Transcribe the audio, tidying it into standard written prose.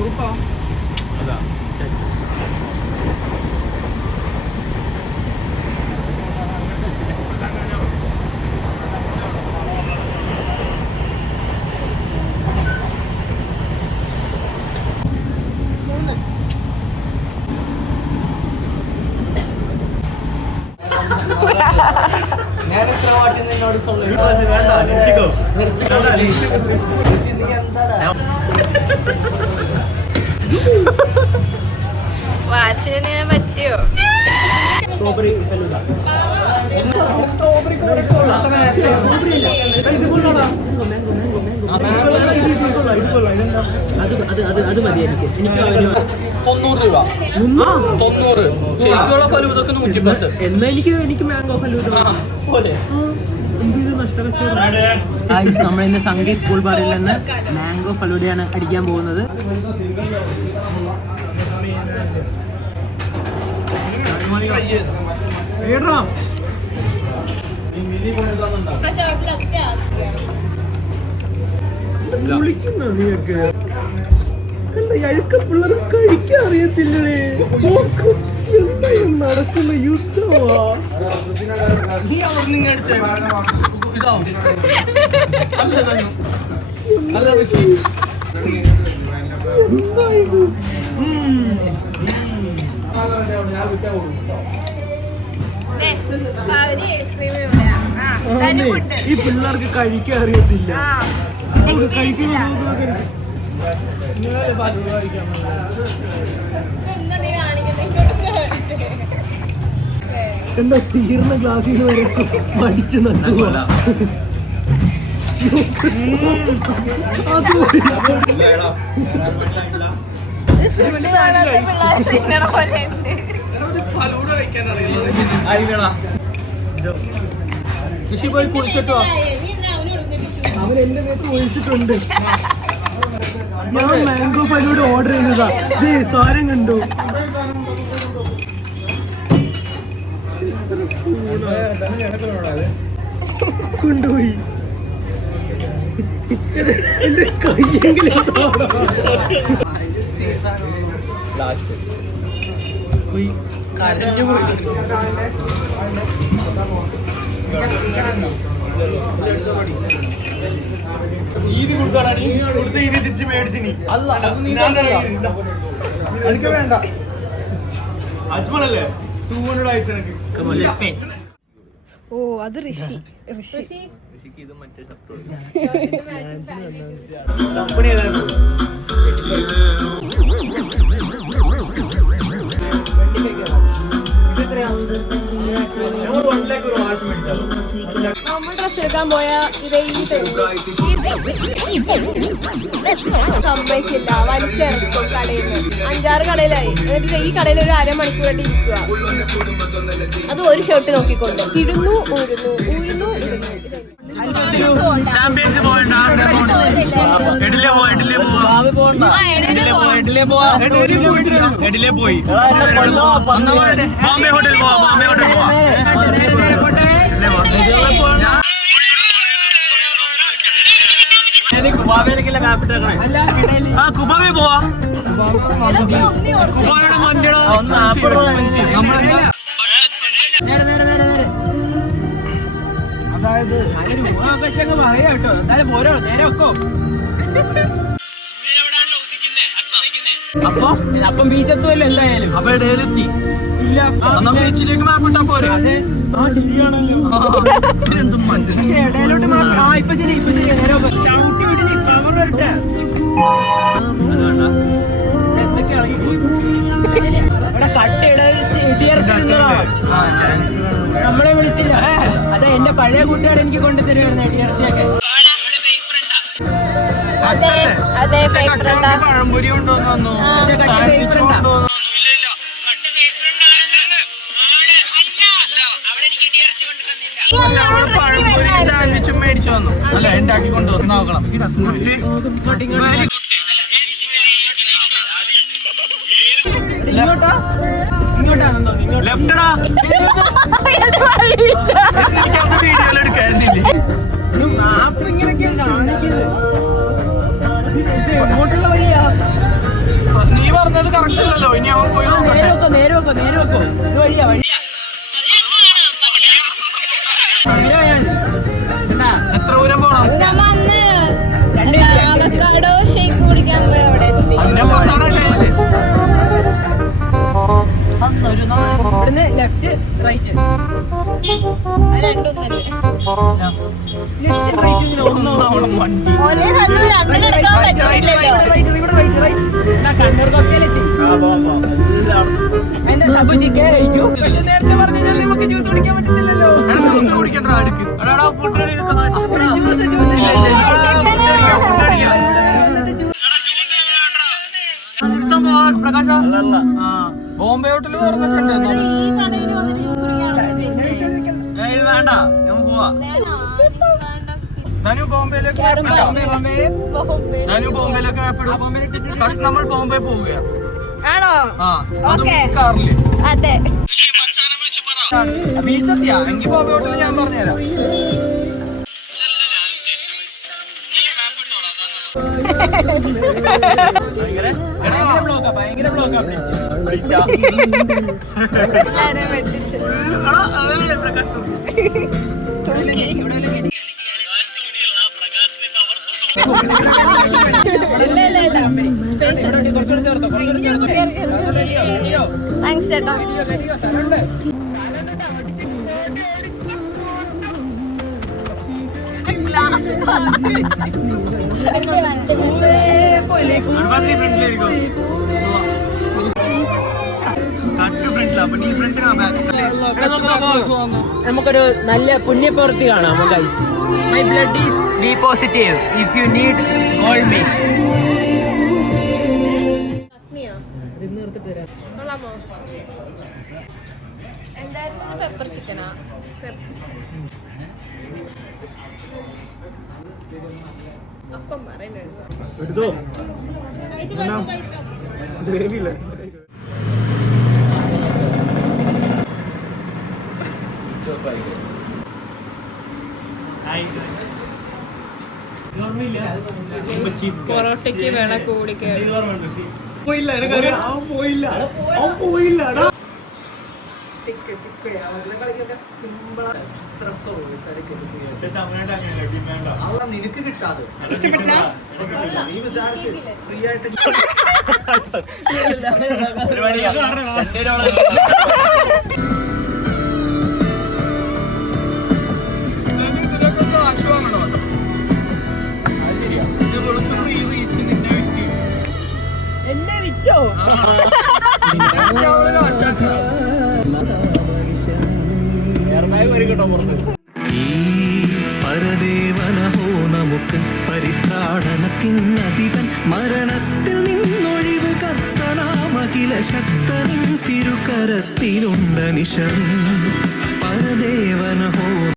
അതാ ഞാൻ എത്ര വാട്ടി നിന്നോട് വാച്ചിന് പറ്റിയോ? സ്ട്രോബെറി അത് മതി എനിക്ക്. 90 രൂപ 90. ശരിക്കുള്ള ഫലൂദൊക്കെ 110. എന്നാ എനിക്ക് മാംഗോ ഫലൂദ പോലെ നമ്മൾ ഇന്ന് സംഗീത് കൂൾ ബാറിൽ നിന്ന് മാംഗോ ഫലൂദയാണ് അടിക്കാൻ പോകുന്നത്. നീയൊക്കെ കണ്ട അഴുക്ക പിള്ളേർ കഴിക്കാൻ അറിയത്തില്ലേ? എന്തായാലും നടക്കുന്ന യുദ്ധമാ. ഈ പിള്ളേർക്ക് കഴിക്കാൻ അറിയത്തില്ല. എന്താ തീർന്ന ഗ്ലാസ്സിൽ നിന്ന് വരെ മടിച്ചു നിൽക്കുക. കൃഷി പോയി കുളിച്ചിട്ടോ? അവൻ എന്റെ നേരത്തെ ഒഴിച്ചിട്ടുണ്ട്. ഞാൻ മാംഗോ ഫലൂഡ ഓർഡർ ചെയ്തതാ. സാരം കണ്ടു. കൊണ്ടുപോയി എന്റെ കയ്യെങ്കിലും കരഞ്ഞു പോയി. ഈദ് കൊടുത്താടാ നീ കൊടുത്ത ഈദ് തിരിച്ച് മേടിച്ചിനി. എനിക്ക് വേണ്ട. അജ്മലല്ലേ 200 അയച്ചെനക്ക്. ഓ അത് ഋഷി ഇത് മറ്റേ കമ്പനി ഏതായിരുന്നു? നമ്മൾ ഡ്രസ് എടുക്കാൻ പോയ സമ്മതിക്കില്ല, വലിച്ചിറക്കും കടയിൽ നിന്ന്. 5-6 കടയിലായി. എന്നിട്ട് ഈ കടയിൽ ഒരു അരമണിക്കൂറായിട്ട് ഇരിക്കുക. അത് ഒരു ഷർട്ട് നോക്കിക്കൊണ്ട് ഇടുന്നു ഊരുന്നു ഊരുന്നു ഇടുന്നു. കുബാബി പോവാ. അതായത് വെച്ചങ്ങ് പറയാ കേട്ടോ. എന്തായാലും പോരോ നേരെ വെക്കോ. അപ്പം ബീച്ചെത്തുമല്ലോ എന്തായാലും. അപ്പൊ ഇടയിലെത്തി. ഇല്ല ബീച്ചിലേക്ക് മാപ്പിട്ടാ പോരെ? അതെ. ആ ശരിയാണല്ലോ. പക്ഷെ ഇടയിലോട്ട് ഇപ്പൊ ശരി നേരെ ചവിട്ടി വിട്ട് പവർ വരട്ടെ. എന്തൊക്കെയാണ് ഇവിടെ കട്ട് ഇടിയറച്ചിരുന്നതാ. നമ്മളെ വിളിച്ചില്ല. അതെ എന്റെ പഴയ കൂട്ടുകാർ എനിക്ക് കൊണ്ടുതരുമായിരുന്നു ഇടിയറച്ചിയൊക്കെ. പഴംപൊരി കൊണ്ടുവന്നു. പഴംപൊരി സാൻഡ്വിച്ചും മേടിച്ചു വന്നു. അല്ല ഉണ്ടാക്കി കൊണ്ടുവന്നു. നോക്കണം. ഇങ്ങോട്ടാ ഇങ്ങോട്ടാണെന്നോ? ലെഫ്റ്റടാ. വീഡിയോയിൽ എടുക്കാനില്ലേ? മാപ്പ് ഇങ്ങനെയൊക്കെയാണ് കാണിക്കുന്നത്. ഇങ്ങോട്ടുള്ള വഴിയാ. നീ പറഞ്ഞത് കറക്റ്റ് അല്ലല്ലോ. ഇനി അവൻ പോയി നോക്കട്ടെ. നേരെ വെക്കോ ഇത് വഴിയാ എത്ര ദൂരം പോണം? അവക്കാഡോ ഷേക്ക് കുടിക്കാൻ പോയി അവിടെ എത്തി. ഇവിടുന്ന് ലെഫ്റ്റ് റൈറ്റ് രണ്ടൊന്നല്ലേ ലെഫ്റ്റ് റൈറ്റ് ഒരേ സ്ഥലത്ത് രണ്ടെണ്ണം എടുക്കാൻ പറ്റില്ലല്ലോ. കണ്ണൂർ കൊക്കയിലെത്തി. എന്താ സബു ചിക്കൻ കഴിക്കൂ. പക്ഷെ നേരത്തെ പറഞ്ഞാൽ നമുക്ക് ജ്യൂസ് കുടിക്കാൻ പറ്റത്തില്ലല്ലോ. ജ്യൂസ് കുടിക്കണ്ട അടുക്ക്. ബോംബെ ഹോട്ടൽ പറഞ്ഞിട്ടുണ്ട്. ഈ കടയിൽ വന്നിട്ട് ജ്യൂസ് കുടിക്കാനുള്ള ഇത് വേണ്ട നമുക്ക് പോവാ. ധനു ബോംബെയിലേക്ക് നമ്മൾ ബോംബെ പോവുകയാണ്. ആണോ? ഓക്കേ. കാറില് അതെ. ബീച്ചെത്തിയാ എങ്കിൽ ബോംബെ ഹോട്ടൽ ഞാൻ പറഞ്ഞുതരാം. ഭയങ്കര ബ്ലോക്കാ എല്ലാരും വെട്ടിച്ചു. താങ്ക്സ് ചേട്ടാ. നമുക്കൊരു നല്ല പുണ്യപ്രവൃത്തി കാണാം guys. My blood is B positive. If you need call me. കൊള്ളാമോ? എന്തായിരുന്നു പെപ്പർ ചിക്കനാ? അപ്പം പറയുന്നുണ്ട്. പൊറോട്ടയ്ക്ക് വേണ കൂടിക്ക് നിനക്ക് കിട്ടാതെ എന്നെ വിറ്റോ? പരദേവനഹോ നമുക്ക് പരിത്രാണനത്തിനധിപൻ മരണത്തിൽ നിന്നൊഴിവ് കർത്തനാമഖില ശക്തനും തിരുക്കരത്തിലുണ്ടനിശം പരദേവനഹോ